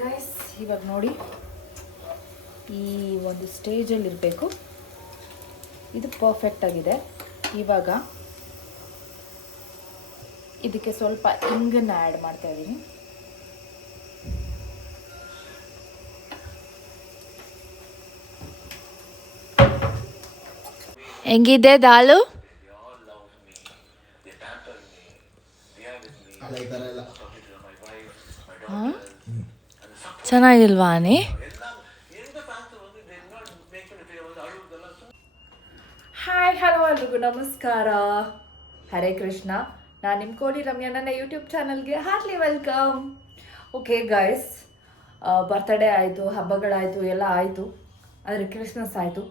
Guys ಇವಾಗ ನೋಡಿ ಈ ಒಂದು ಸ್ಟೇಜಲ್ಲಿ ಇರಬೇಕು. ಇದು ಪರ್ಫೆಕ್ಟ್ ಆಗಿದೆ. ಇವಾಗ ಇದಕ್ಕೆ ಸ್ವಲ್ಪ ಇಂಗನ್ನು ಆ್ಯಡ್ ಮಾಡ್ತಾ ಇದ್ದೀನಿ. ಹೆಂಗಿದೆ ದಾಲು? ಚೆನ್ನಾಗಿಲ್ವಾ ನೀ? ಹಾಯ್ ಹಲೋ ಎಲ್ರಿಗೂ ನಮಸ್ಕಾರ, ಹರೇ ಕೃಷ್ಣ. ನಾನು ನಿಮ್ಮ ಕೋಳಿ ರಮ್ಯಾ. ನನ್ನ ಯೂಟ್ಯೂಬ್ ಚಾನಲ್ಗೆ heartily welcome. Okay guys, birthday ಆಯಿತು, ಹಬ್ಬಗಳಾಯಿತು, ಎಲ್ಲ ಆಯಿತು. ಆದರೆ ಕ್ರಿಸ್ಮಸ್ ಆಯಿತು.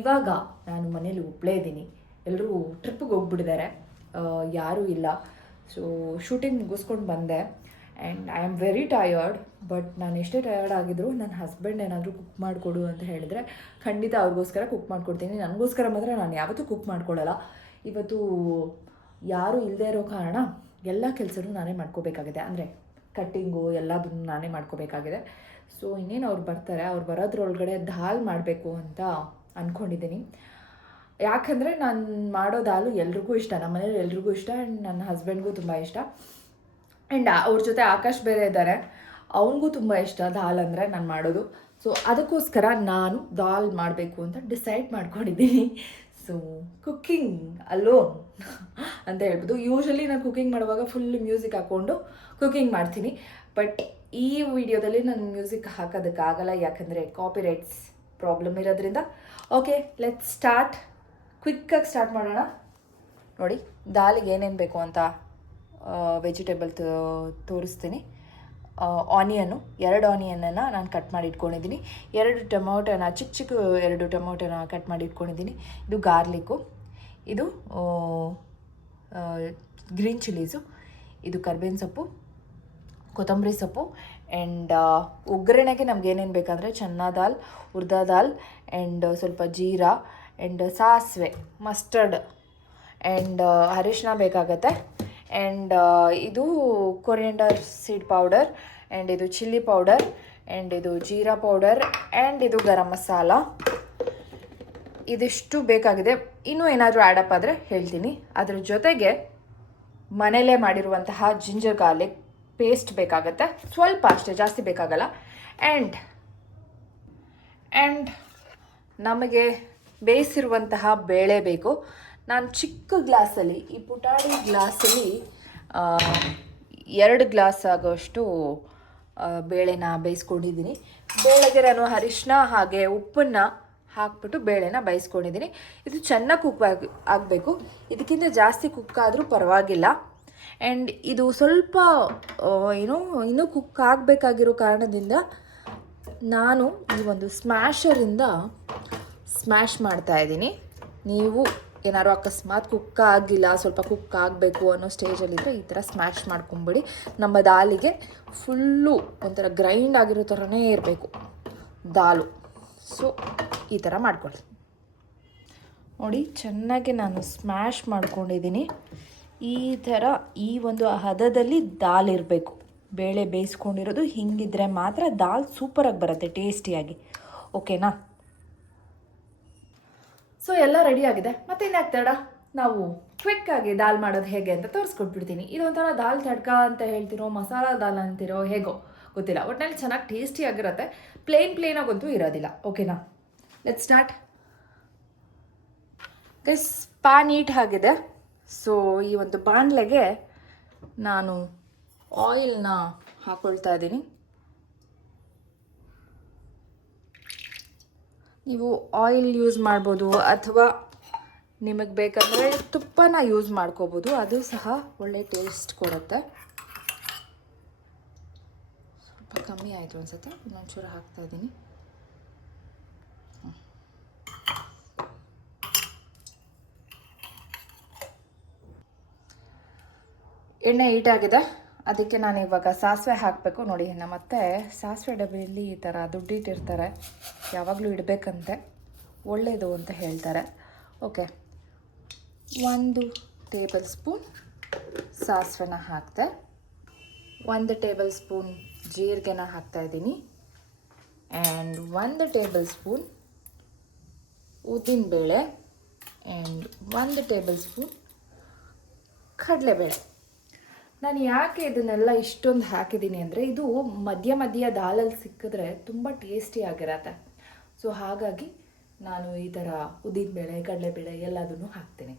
ಇವಾಗ ನಾನು ಮನೇಲಿ ಒಬ್ಬಳೇ ಇದ್ದೀನಿ. ಎಲ್ಲರೂ ಟ್ರಿಪ್ಪಿಗೆ ಹೋಗ್ಬಿಟ್ಟಿದ್ದಾರೆ, ಯಾರೂ ಇಲ್ಲ. ಸೊ ಶೂಟಿಂಗ್ ಮುಗಿಸ್ಕೊಂಡು ಬಂದೆ and I am very tired. But ನಾನು ಎಷ್ಟೇ ಟಯರ್ಡ್ ಆಗಿದ್ರು ನನ್ನ ಹಸ್ಬೆಂಡ್ ಏನಾದರೂ ಕುಕ್ ಮಾಡಿಕೊಡು ಅಂತ ಹೇಳಿದ್ರೆ ಖಂಡಿತ ಅವ್ರಿಗೋಸ್ಕರ ಕುಕ್ ಮಾಡಿಕೊಡ್ತೀನಿ. ನನಗೋಸ್ಕರ ಮಾತ್ರ ನಾನು ಯಾವತ್ತೂ ಕುಕ್ ಮಾಡ್ಕೊಳ್ಳಲ್ಲ. ಇವತ್ತು ಯಾರೂ ಇಲ್ಲದೇ ಇರೋ ಕಾರಣ ಎಲ್ಲ ಕೆಲಸನೂ ನಾನೇ ಮಾಡ್ಕೋಬೇಕಾಗಿದೆ. ಅಂದರೆ ಕಟ್ಟಿಂಗು ಎಲ್ಲದನ್ನು ನಾನೇ ಮಾಡ್ಕೋಬೇಕಾಗಿದೆ. ಸೊ ಇನ್ನೇನು ಅವ್ರು ಬರ್ತಾರೆ, ಅವ್ರು ಬರೋದ್ರೊಳಗಡೆ ದಾಲ್ ಮಾಡಬೇಕು ಅಂತ ಅಂದ್ಕೊಂಡಿದ್ದೀನಿ. ಯಾಕಂದರೆ ನಾನು ಮಾಡೋ ದಾಲು ಎಲ್ರಿಗೂ ಇಷ್ಟ, ನಮ್ಮ ಮನೇಲಿ ಎಲ್ರಿಗೂ ಇಷ್ಟ ಆ್ಯಂಡ್ ನನ್ನ ಹಸ್ಬೆಂಡ್ಗೂ ತುಂಬ ಇಷ್ಟ. ಆ್ಯಂಡ್ ಅವ್ರ ಜೊತೆ ಆಕಾಶ್ ಬೇರೆ ಇದ್ದಾರೆ, ಅವನಿಗೂ ತುಂಬ ಇಷ್ಟ ದಾಲ್ ಅಂದರೆ ನಾನು ಮಾಡೋದು. ಸೊ ಅದಕ್ಕೋಸ್ಕರ ನಾನು ದಾಲ್ ಮಾಡಬೇಕು ಅಂತ ಡಿಸೈಡ್ ಮಾಡ್ಕೊಂಡಿದ್ದೀನಿ. ಸೊ ಕುಕ್ಕಿಂಗ್ ಅಲೋನ್ ಅಂತ ಹೇಳ್ಬೋದು. ಯೂಶ್ವಲಿ ನಾನು ಕುಕ್ಕಿಂಗ್ ಮಾಡುವಾಗ ಫುಲ್ ಮ್ಯೂಸಿಕ್ ಹಾಕ್ಕೊಂಡು ಕುಕ್ಕಿಂಗ್ ಮಾಡ್ತೀನಿ. ಬಟ್ ಈ ವಿಡಿಯೋದಲ್ಲಿ ನಾನು ಮ್ಯೂಸಿಕ್ ಹಾಕೋದಕ್ಕಾಗಲ್ಲ, ಯಾಕಂದರೆ ಕಾಪಿರೈಟ್ಸ್ ಪ್ರಾಬ್ಲಮ್ ಇರೋದ್ರಿಂದ. Okay, let's start. ಕ್ವಿಕ್ಕಾಗಿ ಸ್ಟಾರ್ಟ್ ಮಾಡೋಣ. ನೋಡಿ, ದಾಲಿಗೆ ಏನೇನು ಬೇಕು ಅಂತ ವೆಜಿಟೇಬಲ್ ತೋರಿಸ್ತೀನಿ. ಆನಿಯನ್ನು, 2 ಆನಿಯನನ್ನು ನಾನು ಕಟ್ ಮಾಡಿ ಇಟ್ಕೊಂಡಿದ್ದೀನಿ. 2 ಟೊಮೊಟೊನ ಚಿಕ್ಕ 2 ಟೊಮೊಟೊನ ಕಟ್ ಮಾಡಿ ಇಟ್ಕೊಂಡಿದ್ದೀನಿ. ಇದು ಗಾರ್ಲಿಕ್ಕು, ಇದು ಗ್ರೀನ್ ಚಿಲ್ಲೀಸು, ಇದು ಕರ್ಬೇವಿನ ಸೊಪ್ಪು, ಕೊತ್ತಂಬರಿ ಸೊಪ್ಪು. ಆ್ಯಂಡ್ ಒಗ್ಗರಣೆಗೆ ನಮ್ಗೆ ಏನೇನು ಬೇಕಂದರೆ ಚನ್ನಾ ದಾಲ್, ಉರ್ದಾ ದಾಲ್ ಆ್ಯಂಡ್ ಸ್ವಲ್ಪ ಜೀರಾ ಆ್ಯಂಡ್ ಸಾಸಿವೆ, ಮಸ್ಟರ್ಡ್ ಆ್ಯಂಡ್ ಅರಿಶಿನ ಬೇಕಾಗತ್ತೆ. ಆ್ಯಂಡ್ ಇದು ಕೊರಿಯಂಡರ್ ಸೀಡ್ ಪೌಡರ್ ಆ್ಯಂಡ್ ಇದು ಚಿಲ್ಲಿ ಪೌಡರ್ ಆ್ಯಂಡ್ ಇದು ಜೀರಾ ಪೌಡರ್ ಆ್ಯಂಡ್ ಇದು ಗರಂ ಮಸಾಲ. ಇದಿಷ್ಟು ಬೇಕಾಗಿದೆ. ಇನ್ನೂ ಏನಾದರೂ ಆ್ಯಡಪ್ ಆದರೆ ಹೇಳ್ತೀನಿ. ಅದ್ರ ಜೊತೆಗೆ ಮನೇಲೇ ಮಾಡಿರುವಂತಹ ಜಿಂಜರ್ ಗಾರ್ಲಿಕ್ ಪೇಸ್ಟ್ ಬೇಕಾಗತ್ತೆ, ಸ್ವಲ್ಪ ಅಷ್ಟೇ, ಜಾಸ್ತಿ ಬೇಕಾಗಲ್ಲ. ಆ್ಯಂಡ್ ನಮಗೆ ಬೇಯಿಸಿರುವಂತಹ ಬೇಳೆ ಬೇಕು. ನಾನು ಚಿಕ್ಕ ಗ್ಲಾಸಲ್ಲಿ, ಈ ಪುಟಾಣಿ ಗ್ಲಾಸಲ್ಲಿ 2 ಗ್ಲಾಸ್ ಆಗೋಷ್ಟು ಬೇಳೆನ ಬೇಯಿಸ್ಕೊಂಡಿದ್ದೀನಿ. ಬೇಳೆಗೆ ನಾನು ಅರಿಶಿನ ಹಾಗೆ ಉಪ್ಪನ್ನು ಹಾಕ್ಬಿಟ್ಟು ಬೇಳೆನ ಬೇಯಿಸ್ಕೊಂಡಿದ್ದೀನಿ. ಇದು ಚೆನ್ನಾಗಿ ಕುಕ್ ಆಗಬೇಕು. ಇದಕ್ಕಿಂತ ಜಾಸ್ತಿ ಕುಕ್ ಆದರೂ ಪರವಾಗಿಲ್ಲ. ಆ್ಯಂಡ್ ಇದು ಸ್ವಲ್ಪ ಇನ್ನೂ ಕುಕ್ ಆಗಬೇಕಾಗಿರೋ ಕಾರಣದಿಂದ ನಾನು ಈ ಒಂದು ಸ್ಮ್ಯಾಶರಿಂದ ಸ್ಮ್ಯಾಶ್ ಮಾಡ್ತಾಯಿದ್ದೀನಿ. ನೀವು ಏನಾದ್ರು ಅಕಸ್ಮಾತ್ ಕುಕ್ ಆಗಿಲ್ಲ, ಸ್ವಲ್ಪ ಕುಕ್ ಆಗಬೇಕು ಅನ್ನೋ ಸ್ಟೇಜಲ್ಲಿದ್ದರೆ ಈ ಥರ ಸ್ಮ್ಯಾಶ್ ಮಾಡ್ಕೊಂಬಿಡಿ. ನಮ್ಮ ದಾಲಿಗೆ ಫುಲ್ಲು ಒಂಥರ ಗ್ರೈಂಡ್ ಆಗಿರೋ ಥರನೇ ಇರಬೇಕು ದಾಲು. ಸೊ ಈ ಥರ ಮಾಡ್ಕೊಳ್ಳಿ. ನೋಡಿ, ಚೆನ್ನಾಗಿ ನಾನು ಸ್ಮ್ಯಾಶ್ ಮಾಡ್ಕೊಂಡಿದ್ದೀನಿ. ಈ ಥರ ಈ ಒಂದು ಹದದಲ್ಲಿ ದಾಲ್ ಇರಬೇಕು. ಬೇಳೆ ಬೇಯಿಸ್ಕೊಂಡಿರೋದು ಹಿಂಗಿದ್ರೆ ಮಾತ್ರ ದಾಲ್ ಸೂಪರಾಗಿ ಬರುತ್ತೆ, ಟೇಸ್ಟಿಯಾಗಿ. ಓಕೆನಾ? ಸೊ ಎಲ್ಲ ರೆಡಿಯಾಗಿದೆ. ಮತ್ತೆ ಇನ್ಯಾಗ್ತಡ, ನಾವು ಕ್ವಿಕ್ಕಾಗಿ ದಾಲ್ ಮಾಡೋದು ಹೇಗೆ ಅಂತ ತೋರಿಸ್ಕೊಟ್ಬಿಡ್ತೀನಿ. ಇದೊಂಥರ ದಾಲ್ ತಡ್ಕ ಅಂತ ಹೇಳ್ತಿರೋ, ಮಸಾಲ ದಾಲ್ ಅಂತಿರೋ, ಹೇಗೋ ಗೊತ್ತಿಲ್ಲ, ಒಟ್ಟಿನಲ್ಲಿ ಚೆನ್ನಾಗಿ ಟೇಸ್ಟಿಯಾಗಿರುತ್ತೆ. ಪ್ಲೇನಾಗಂತೂ ಇರೋದಿಲ್ಲ. ಓಕೆನಾ? Let's start. Guys, PAN heat ಆಗಿದೆ. ಸೊ ಈ ಒಂದು ಬಾಣಲೆಗೆ ನಾನು ಆಯಿಲ್ನ ಹಾಕ್ಕೊಳ್ತಾ ಇದ್ದೀನಿ. ನೀವು ಆಯಿಲ್ ಯೂಸ್ ಮಾಡ್ಬೋದು, ಅಥವಾ ನಿಮಗೆ ಬೇಕಂದರೆ ತುಪ್ಪನ ಯೂಸ್ ಮಾಡ್ಕೋಬೋದು, ಅದು ಸಹ ಒಳ್ಳೆ ಟೇಸ್ಟ್ ಕೊಡುತ್ತೆ. ಸ್ವಲ್ಪ ಕಮ್ಮಿ ಆಯಿತು ಅನಿಸುತ್ತೆ, ಇನ್ನೊಂಚೂರು ಹಾಕ್ತಾಯಿದ್ದೀನಿ. ಎಣ್ಣೆ ಹೀಟಾಗಿದೆ, ಅದಕ್ಕೆ ನಾನು ಇವಾಗ ಸಾಸಿವೆ ಹಾಕಬೇಕು. ನೋಡಿ, ನಮ್ಮತ್ತೆ ಸಾಸಿವೆ ಡಬ್ಬಿಯಲ್ಲಿ ಈ ಥರ ದುಡ್ಡಿಟ್ಟಿರ್ತಾರೆ, ಯಾವಾಗಲೂ ಇಡಬೇಕಂತೆ, ಒಳ್ಳೆಯದು ಅಂತ ಹೇಳ್ತಾರೆ. ಓಕೆ, 1 ಟೇಬಲ್ ಸ್ಪೂನ್ ಸಾಸಿವೆನ ಹಾಕಿದೆ, 1 ಟೇಬಲ್ ಸ್ಪೂನ್ ಜೀರಿಗೆನ ಹಾಕ್ತಾಯಿದ್ದೀನಿ. ಆ್ಯಂಡ್ 1 ಟೇಬಲ್ ಸ್ಪೂನ್ ಉದ್ದಿನಬೇಳೆ ಆ್ಯಂಡ್ 1 ಟೇಬಲ್ ಸ್ಪೂನ್ ಕಡಲೆಬೇಳೆ. ನಾನು ಯಾಕೆ ಇದನ್ನೆಲ್ಲ ಇಷ್ಟೊಂದು ಹಾಕಿದ್ದೀನಿ ಅಂದರೆ ಇದು ಮಧ್ಯ ಮಧ್ಯ ದಾಲಲ್ಲಿ ಸಿಕ್ಕಿದ್ರೆ ತುಂಬ ಟೇಸ್ಟಿಯಾಗಿರತ್ತೆ. ಸೊ ಹಾಗಾಗಿ ನಾನು ಈ ಥರ ಉದ್ದಿನಬೇಳೆ ಕಡಲೆಬೇಳೆ ಎಲ್ಲದನ್ನು ಹಾಕ್ತೀನಿ.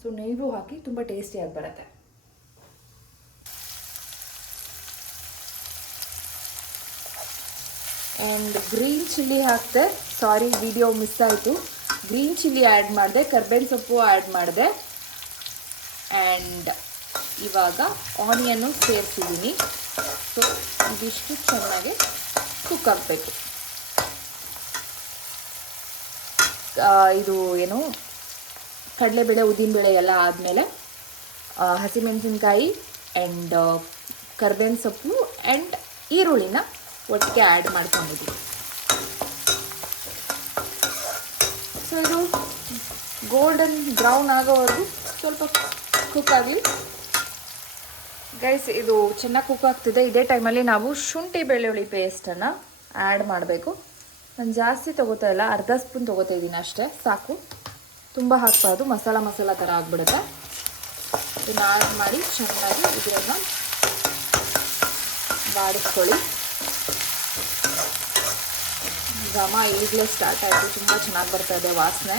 ಸೊ ನೀವು ಹಾಕಿ ತುಂಬ ಟೇಸ್ಟಿಯಾಗಿ ಬರುತ್ತೆ. ಆ್ಯಂಡ್ ಗ್ರೀನ್ ಚಿಲ್ಲಿ ಹಾಕಿದೆ. ಸಾರಿ, ವಿಡಿಯೋ ಮಿಸ್ ಆಯಿತು. ಗ್ರೀನ್ ಚಿಲ್ಲಿ ಆ್ಯಡ್ ಮಾಡಿದೆ, ಕರ್ಬೇವಿನ ಸೊಪ್ಪು ಆ್ಯಡ್ ಮಾಡಿದೆ. ಆ್ಯಂಡ್ ಇವಾಗ ಆನಿಯನ್ನು ಸೇರಿಸಿದ್ದೀನಿ. ಸೊ ಇದಿಷ್ಟು ಚೆನ್ನಾಗಿ ಕುಕ್ ಆಗಬೇಕು. ಇದು ಏನು ಕಡಲೆಬೇಳೆ ಉದ್ದಿನಬೇಳೆ ಎಲ್ಲ ಆದಮೇಲೆ ಹಸಿಮೆಣಸಿನ್ಕಾಯಿ ಆ್ಯಂಡ್ ಕರ್ಬೇವಿನ ಸೊಪ್ಪು ಆ್ಯಂಡ್ ಈರುಳ್ಳಿನ ಒಟ್ಟಿಗೆ ಆ್ಯಡ್ ಮಾಡ್ಕೊಂಡಿದ್ದೀನಿ. ಸೊ ಇದು ಗೋಲ್ಡನ್ ಬ್ರೌನ್ ಆಗೋವರೆಗೂ ಸ್ವಲ್ಪ ಕುಕ್ ಆಗಲಿ. ಗೈಸ್, ಇದು ಚೆನ್ನಾಗಿ ಕುಕ್ ಆಗ್ತಿದೆ. ಇದೇ ಟೈಮಲ್ಲಿ ನಾವು ಶುಂಠಿ ಬೆಳ್ಳುಳ್ಳಿ ಪೇಸ್ಟನ್ನು ಆ್ಯಡ್ ಮಾಡಬೇಕು. ನಾನು ಜಾಸ್ತಿ ತೊಗೋತಾ ಇಲ್ಲ, ಅರ್ಧ ಸ್ಪೂನ್ ತೊಗೋತಾ ಇದ್ದೀನಿ ಅಷ್ಟೇ, ಸಾಕು. ತುಂಬ ಹಾಕ್ಬಾರ್ದು, ಮಸಾಲ ಥರ ಆಗಿಬಿಡುತ್ತೆ. ಇದನ್ನು ಆ್ಯಡ್ ಮಾಡಿ ಚೆನ್ನಾಗಿ ಇದನ್ನು ಬಾಡಿಸ್ಕೊಳ್ಳಿ. ಘಮ ಈಗಲೇ ಸ್ಟಾರ್ಟ್ ಆಯಿತು, ತುಂಬ ಚೆನ್ನಾಗಿ ಬರ್ತಾ ಇದೆ ವಾಸನೆ.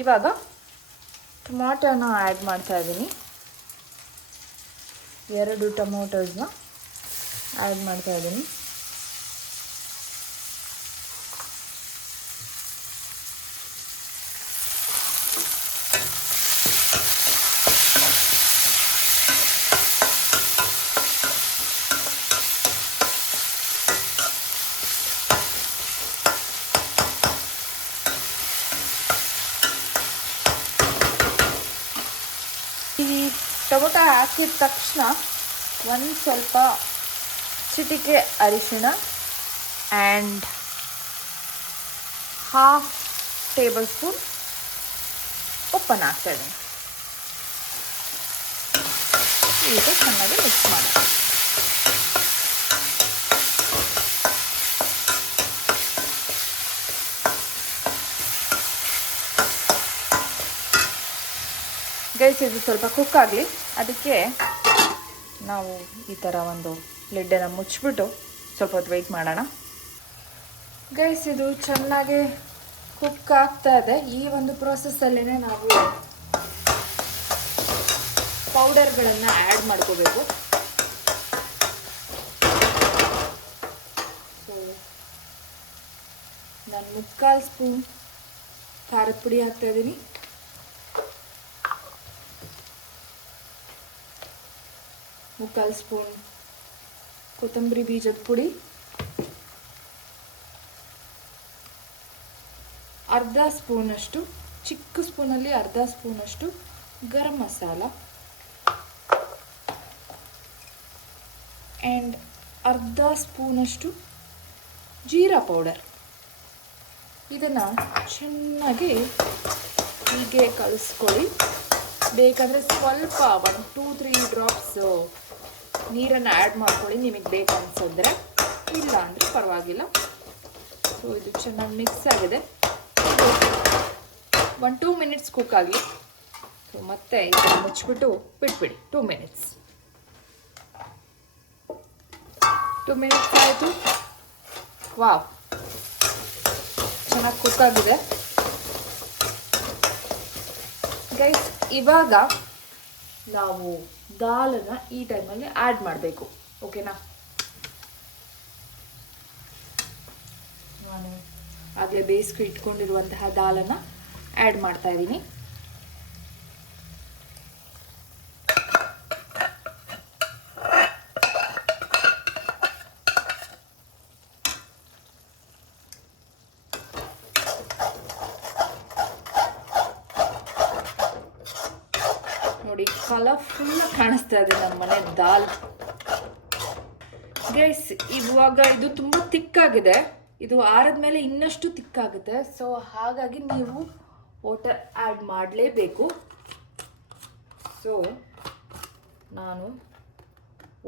ಇವಾಗ ಟೊಮಾಟೋನ ಆ್ಯಡ್ ಮಾಡ್ತಾ ಇದ್ದೀನಿ. 2 ಟೊಮೊಟೊಸ್ನ ಆ್ಯಡ್ ಮಾಡ್ತಾ ಇದ್ದೀನಿ. ಈ ಟೊಮೊಟೊ ಹಾಕಿದ ತಕ್ಷಣ ಒಂದು ಸ್ವಲ್ಪ ಚಿಟಿಕೆ ಅರಿಶಿಣ ಆ್ಯಂಡ್ 1/2 ಟೇಬಲ್ ಸ್ಪೂನ್ ಉಪ್ಪನ್ನು ಹಾಕ್ತಾಯಿದ್ದೀನಿ. ಈಗ ಚೆನ್ನಾಗಿ ಮಿಕ್ಸ್ ಮಾಡಿ. ಗೈಸ್, ಇದು ಸ್ವಲ್ಪ ಕುಕ್ ಆಗಲಿ. ಅದಕ್ಕೆ ನಾವು ಈ ಥರ ಒಂದು ಲಿಡ್ಡನ್ನು ಮುಚ್ಚಿಬಿಟ್ಟು ಸ್ವಲ್ಪ ಹೊತ್ತು ವೆಯ್ಟ್ ಮಾಡೋಣ. ಗೈಸ್, ಇದು ಚೆನ್ನಾಗಿ ಕುಕ್ ಆಗ್ತಾ ಇದೆ. ಈ ಒಂದು ಪ್ರೋಸೆಸ್ಸಲ್ಲೇ ನಾವು ಪೌಡರ್ಗಳನ್ನು ಆ್ಯಡ್ ಮಾಡ್ಕೋಬೇಕು. ಸೊ ನಾನು 3/4 ಸ್ಪೂನ್ ಖಾರದ ಪುಡಿ ಹಾಕ್ತಾಯಿದ್ದೀನಿ. 3/4 ಸ್ಪೂನ್ ಕೊತ್ತಂಬರಿ ಬೀಜದ ಪುಡಿ, ಅರ್ಧ ಸ್ಪೂನಷ್ಟು, ಚಿಕ್ಕ ಸ್ಪೂನಲ್ಲಿ ಅರ್ಧ ಸ್ಪೂನಷ್ಟು ಗರಂ ಮಸಾಲ ಆ್ಯಂಡ್ ಅರ್ಧ ಸ್ಪೂನಷ್ಟು ಜೀರಾ ಪೌಡರ್. ಇದನ್ನು ಚೆನ್ನಾಗಿ ಹೀಗೆ ಕಲಿಸ್ಕೊಳ್ಳಿ. ಬೇಕಂದರೆ ಸ್ವಲ್ಪ 1-2-3 ಡ್ರಾಪ್ಸು ನೀರನ್ನು ಆ್ಯಡ್ ಮಾಡ್ಕೊಳ್ಳಿ, ನಿಮಗೆ ಬೇಕು ಅನಿಸಿದ್ರೆ. ಇಲ್ಲ ಅಂದರೆ ಪರವಾಗಿಲ್ಲ. ಸೊ ಇದು ಚೆನ್ನಾಗಿ ಮಿಕ್ಸ್ ಆಗಿದೆ. 1-2 ಮಿನಿಟ್ಸ್ ಕುಕ್ ಆಗಲಿ. ಸೊ ಮತ್ತೆ ಇದನ್ನು ಮುಚ್ಚಿಬಿಟ್ಟು ಬಿಟ್ಬಿಡಿ 2 ಮಿನಿಟ್ಸ್. 2 ಮಿನಿಟ್ಸ್ ಆಯಿತು. ವಾವ್, ಚೆನ್ನಾಗಿ ಕುಕ್ ಆಗಿದೆ. ಗೈಸ್, ಇವಾಗ ನಾವು ದಾಲನ್ನು ಈ ಟೈಮಲ್ಲಿ ಆ್ಯಡ್ ಮಾಡಬೇಕು. ಓಕೆನಾ? ನಾನು ಆಗಲೇ ಬೇಯಿಸ್ಕೊ ಇಟ್ಕೊಂಡಿರುವಂತಹ ದಾಲನ್ನು ಆ್ಯಡ್ ಮಾಡ್ತಾ ಇದ್ದೀನಿ. ನೋಡಿ, ಕಲರ್ಫುಲ್ ಕಾಣಿಸ್ತಾ ಇದೆ ನಮ್ಮ ಮನೆ ದಾಲ್. ಗೈಸ್, ಇವಾಗ ಇದು ತುಂಬ ತಿಕ್ಕಾಗಿದೆ. ಇದು ಆರಿದ್ಮೇಲೆ ಇನ್ನಷ್ಟು ತಿಕ್ಕಾಗುತ್ತೆ. ಸೊ ಹಾಗಾಗಿ ನೀವು ವಾಟರ್ ಆ್ಯಡ್ ಮಾಡಲೇಬೇಕು. ಸೊ ನಾನು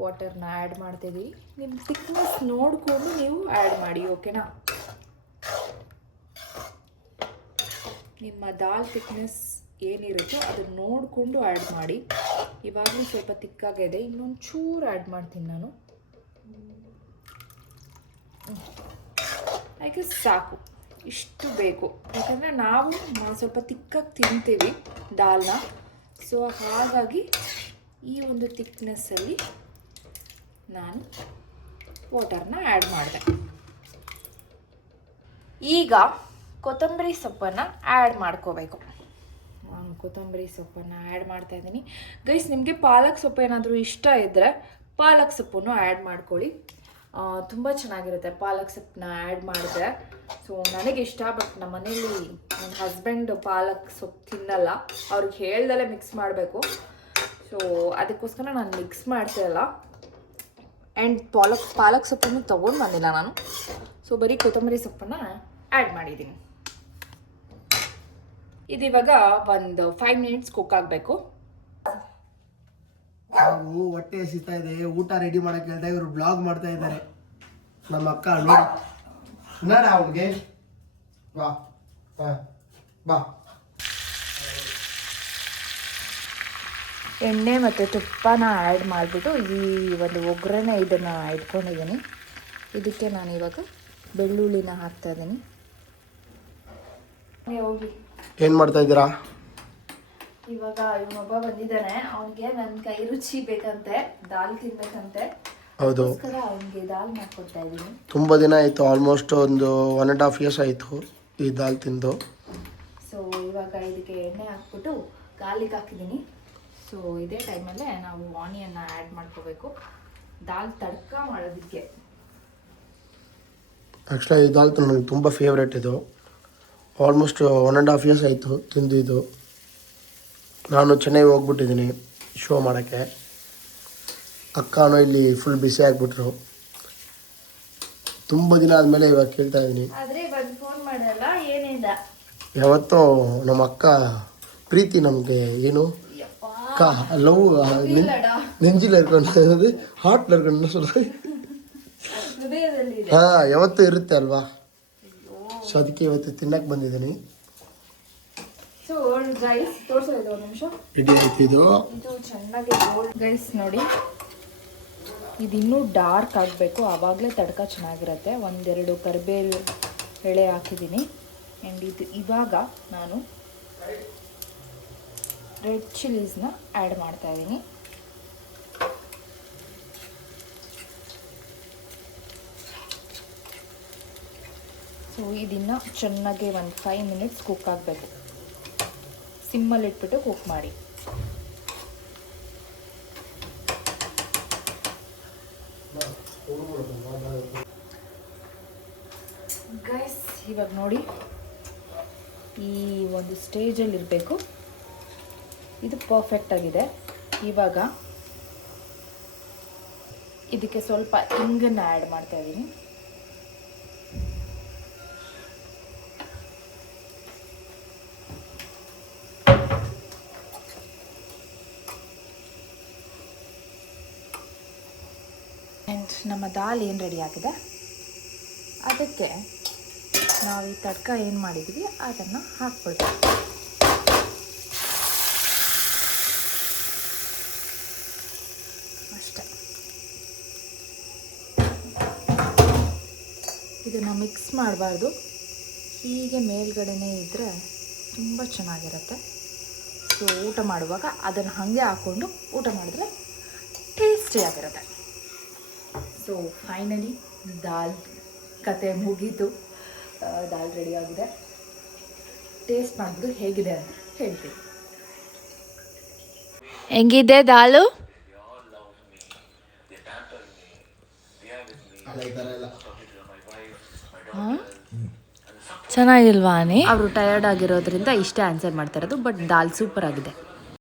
ವಾಟರ್ನ ಆ್ಯಡ್ ಮಾಡ್ತಿದ್ದೀವಿ. ನಿಮ್ಮ ಥಿಕ್ನೆಸ್ ನೋಡಿಕೊಂಡು ನೀವು ಆ್ಯಡ್ ಮಾಡಿ, ಓಕೆನಾ? ನಿಮ್ಮ ದಾಲ್ ಥಿಕ್ನೆಸ್ ಏನಿರುತ್ತೋ ಅದನ್ನು ನೋಡಿಕೊಂಡು ಆ್ಯಡ್ ಮಾಡಿ. ಇವಾಗಲೂ ಸ್ವಲ್ಪ ತಿಕ್ಕಾಗಿದೆ, ಇನ್ನೊಂದು ಚೂರು ಆ್ಯಡ್ ಮಾಡ್ತೀನಿ ನಾನು. ಯಾಕೆ ಸಾಕು, ಇಷ್ಟು ಬೇಕು. ಯಾಕಂದರೆ ನಾವು ಸ್ವಲ್ಪ ತಿಕ್ಕಾಗಿ ತಿಂತೀವಿ ದಾಲ್ನ. ಸೊ ಹಾಗಾಗಿ ಈ ಒಂದು ತಿಕ್ನೆಸ್ಸಲ್ಲಿ ನಾನು ವಾಟರ್ನ ಆ್ಯಡ್ ಮಾಡಿದೆ. ಈಗ ಕೊತ್ತಂಬರಿ ಸೊಪ್ಪನ್ನು ಆ್ಯಡ್ ಮಾಡ್ಕೋಬೇಕು. ನಾನು ಕೊತ್ತಂಬರಿ ಸೊಪ್ಪನ್ನು ಆ್ಯಡ್ ಮಾಡ್ತಾಯಿದ್ದೀನಿ. ಗೈಸ್, ನಿಮಗೆ ಪಾಲಕ್ ಸೊಪ್ಪು ಏನಾದರೂ ಇಷ್ಟ ಇದ್ದರೆ ಪಾಲಕ್ ಸೊಪ್ಪನ್ನು ಆ್ಯಡ್ ಮಾಡ್ಕೊಳ್ಳಿ. ತುಂಬ ಚೆನ್ನಾಗಿರುತ್ತೆ ಪಾಲಕ್ ಸೊಪ್ಪನ್ನ ಆ್ಯಡ್ ಮಾಡಿದ್ರೆ. ಸೊ ನನಗೆ ಇಷ್ಟ, ಬಟ್ ನಮ್ಮ ಮನೇಲಿ ನನ್ನ ಹಸ್ಬೆಂಡ್ ಪಾಲಕ್ ಸೊಪ್ಪು ತಿನ್ನಲ್ಲ. ಅವ್ರಿಗೆ ಹೇಳ್ದಲ್ಲೇ ಮಿಕ್ಸ್ ಮಾಡಬೇಕು. ಸೊ ಅದಕ್ಕೋಸ್ಕರ ನಾನು ಮಿಕ್ಸ್ ಮಾಡ್ತಾಯಿಲ್ಲ. ಆ್ಯಂಡ್ ಪಾಲಕ್ ಸೊಪ್ಪನ್ನು ತೊಗೊಂಡು ಬಂದಿಲ್ಲ ನಾನು. ಸೊ ಬರೀ ಕೊತ್ತಂಬರಿ ಸೊಪ್ಪನ್ನು ಆ್ಯಡ್ ಮಾಡಿದ್ದೀನಿ. ಇದಿವಾಗ ಒಂದು 5 ಮಿನಿಟ್ಸ್ ಕುಕ್ ಆಗಬೇಕು. ನಾವು ಹೊಟ್ಟೆ ಹಸಿತಾ ಇದೆ, ಊಟ ರೆಡಿ ಮಾಡಕ್ಕೆ ಹೇಳ್ತಾ ಇವರು ಬ್ಲಾಗ್ ಮಾಡ್ತಾ ಇದ್ದಾರೆ. ನಮ್ಮ ಅಕ್ಕ ನೋಡಿ ನೋಡ ಅವ್ರಿಗೆ. ಬಾ ಬಾ ಬಾ. ಎಣ್ಣೆ ಮತ್ತು ತುಪ್ಪನ ಆ್ಯಡ್ ಮಾಡಿಬಿಟ್ಟು ಈ ಒಂದು ಒಗ್ಗರಣೆ ಇದನ್ನು ಇಟ್ಕೊಂಡಿದ್ದೀನಿ. ಇದಕ್ಕೆ ನಾನು ಇವಾಗ ಬೆಳ್ಳುಳ್ಳಿನ ಹಾಕ್ತಾಯಿದ್ದೀನಿ. ಹೋಗಿ ಏನು ಮಾಡ್ತಾ ಇದ್ದೀರಾ? ಇವಾಗ ಇವನೊಬ್ಬ ಬಂದಿದ್ದಾನೆ, ಅವನಿಗೆ ನನ್ನ ಕೈ ರುಚಿ ಬೇಕಂತೆ, ದಾಲ್ ತಿನ್ಬೇಕಂತೆ. ಹೌದು, ಅವನಿಗೆ ದಾಲ್ ಮಾಡ್ಕೊಡ್ತಾ ಇದ್ದೀನಿ. ತುಂಬ ದಿನ ಆಯಿತು, ಆಲ್ಮೋಸ್ಟ್ ಒಂದು 1.5 years ಆಯಿತು ಈ ದಾಲ್ ತಿಂದು. ಸೊ ಇವಾಗ ಇದಕ್ಕೆ ಎಣ್ಣೆ ಹಾಕ್ಬಿಟ್ಟು ಗಾರ್ಲಿಕ್ ಹಾಕಿದ್ದೀನಿ. ಸೊ ಇದೇ ಟೈಮಲ್ಲೇ ನಾವು ಆನಿಯನ್ನ ಆ್ಯಡ್ ಮಾಡ್ಕೋಬೇಕು ದಾಲ್ ತಡ್ಕ ಮಾಡೋದಕ್ಕೆ. ಆ್ಯಕ್ಚುಲಿ ಈ ದಾಲ್ ನನಗೆ ತುಂಬ ಫೇವ್ರೇಟ್. ಇದು ಆಲ್ಮೋಸ್ಟ್ 1.5 years ಆಯಿತು ತಿಂದು. ಇದು ನಾನು ಚೆನ್ನೈಗೆ ಹೋಗ್ಬಿಟ್ಟಿದ್ದೀನಿ ಶೋ ಮಾಡೋಕ್ಕೆ. ಅಕ್ಕನೂ ಇಲ್ಲಿ ಫುಲ್ ಬಿಸಿ ಆಗಿಬಿಟ್ರು. ತುಂಬ ದಿನ ಆದಮೇಲೆ ಇವಾಗ ಕೇಳ್ತಾ ಇದ್ದೀನಿ. ಫೋನ್ ಮಾಡಲ್ಲ ಏನಿಲ್ಲ. ಯಾವತ್ತೋ ನಮ್ಮ ಅಕ್ಕ ಪ್ರೀತಿ ನಮಗೆ ಏನು ಲವ್ ನೆಂಜಿಲ್ ಇರ್ಕೊಂಡು ಹಾರ್ಟ್ ಇರ್ಕೊಂಡು ಹಾಂ ಯಾವತ್ತೂ ಇರುತ್ತೆ ಅಲ್ವಾ. ಸೊ ಅದಕ್ಕೆ ಇವತ್ತು ತಿನ್ನಕ್ಕೆ ಬಂದಿದ್ದೀನಿ. ಸೊ ಗೈಸ್ ತೋರಿಸೋದು ಒಂದು ನಿಮಿಷ. ರೆಡಿ ಆಯ್ತು ಇದು ಚೆನ್ನಾಗಿ ಗೈಸ್ ನೋಡಿ, ಇದಿನ್ನೂ ಡಾರ್ಕ್ ಆಗಬೇಕು, ಆವಾಗಲೇ ತಡ್ಕ ಚೆನ್ನಾಗಿರುತ್ತೆ. 1-2 ಕರಿಬೇವು ಎಳೆ ಹಾಕಿದ್ದೀನಿ. ಆ್ಯಂಡ್ ಇವಾಗ ನಾನು ರೆಡ್ ಚಿಲ್ಲೀಸ್ನ ಆ್ಯಡ್ ಮಾಡ್ತಾಯಿದ್ದೀನಿ. ಸೊ ಇದನ್ನು ಚೆನ್ನಾಗಿ ಒಂದು 5 minutes ಕುಕ್ ಆಗಬೇಕು. ಸಿಮ್ಮಲ್ಲಿ ಇಟ್ಬಿಟ್ಟು ಕುಕ್ ಮಾಡಿ. ಗೈಸ್ ಇವಾಗ ನೋಡಿ, ಈ ಒಂದು ಸ್ಟೇಜಲ್ಲಿ ಇರಬೇಕು. ಇದು ಪರ್ಫೆಕ್ಟ್ ಆಗಿದೆ. ಇವಾಗ ಇದಕ್ಕೆ ಸ್ವಲ್ಪ ಇಂಗನ್ನು ಆ್ಯಡ್ ಮಾಡ್ತಾ ಇದ್ದೀನಿ. ಆ್ಯಂಡ್ ನಮ್ಮ ದಾಲ್ ಏನು ರೆಡಿ ಆಗಿದೆ, ಅದಕ್ಕೆ ನಾವು ಈ ತಡ್ಕ ಏನು ಮಾಡಿದ್ವಿ ಅದನ್ನು ಹಾಕ್ಬಿಡ್ತೀವಿ. ಅಷ್ಟೆ. ಇದನ್ನು ಮಿಕ್ಸ್ ಮಾಡಬಾರ್ದು, ಹೀಗೆ ಮೇಲ್ಗಡೆನೇ ಇದ್ದರೆ ತುಂಬ ಚೆನ್ನಾಗಿರುತ್ತೆ. ಸೊ ಊಟ ಮಾಡುವಾಗ ಅದನ್ನು ಹಾಗೆ ಹಾಕ್ಕೊಂಡು ಊಟ ಮಾಡಿದ್ರೆ ಟೇಸ್ಟಿಯಾಗಿರುತ್ತೆ. ಸೊ ಫೈನಲಿ ದಾಲ್ ಕತೆ ಮುಗೀತು. ದಾಲ್ ರೆಡಿ ಆಗಿದೆ. ಟೇಸ್ಟ್ ಮಾಡಿಬಿಟ್ಟು ಹೇಗಿದೆ ಅಂತ ಹೇಳ್ತೀನಿ. ಹೆಂಗಿದೆ ದಾಲು? ಚೆನ್ನಾಗಿಲ್ವಾ? ಅವರು ಟಯರ್ಡ್ ಆಗಿರೋದ್ರಿಂದ ಇಷ್ಟೇ ಆನ್ಸರ್ ಮಾಡ್ತಾ ಇರೋದು. ಬಟ್ ದಾಲ್ ಸೂಪರ್ ಆಗಿದೆ.